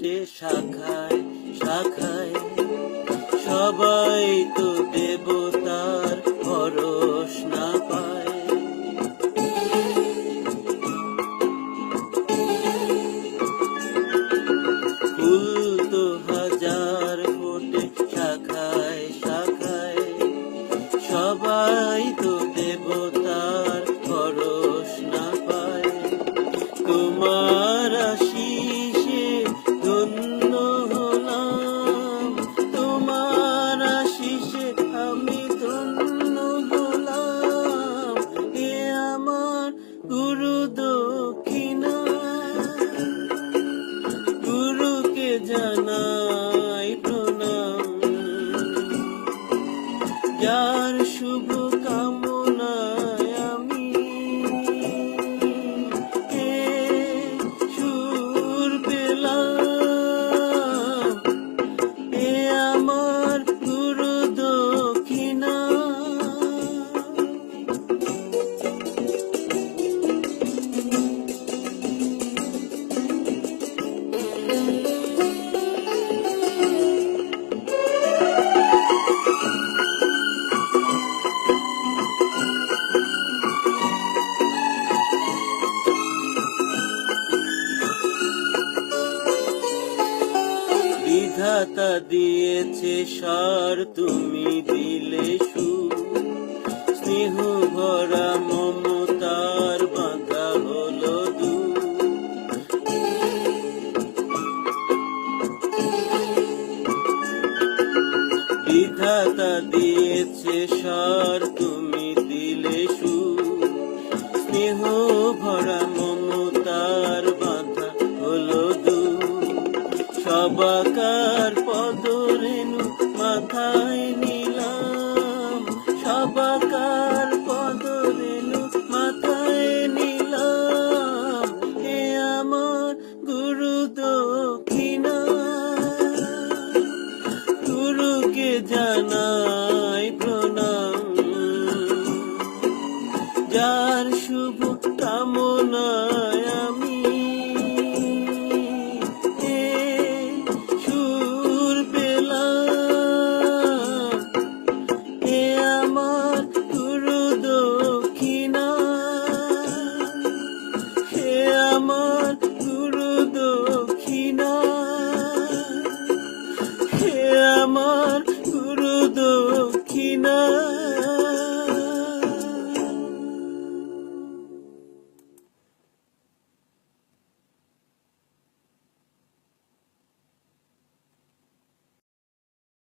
ফোটে শাখায় শাখায়, সবাই তো দেবতার পরশ না পায়। ফুল তো হাজার ফোটে শাখায় শাখায়, সবাই তো দেবতার পরশ না পায়। তোমার আশিসে ধন্য হলাম, তোমার আশিসে আমি ধন্য হলাম। এ আমার গুরু দক্ষিণা, গুরুকে জানাই প্রণাম। যার শুভ কামনায় আমি এ সুর পেলাম, এ আমার গুরু দক্ষিণা। বিধাতা দিয়েছে স্বর, তুমি দিলে সুর। স্নেহ ভরা মমতার বাঁধা হলো দূর। বিধাতা দিয়েছে স্বর, তুমি দিলে সুর। স্নেহ ভরা মমতার বাঁধা হলো দূর। সবাকার পদরেণু মাথায়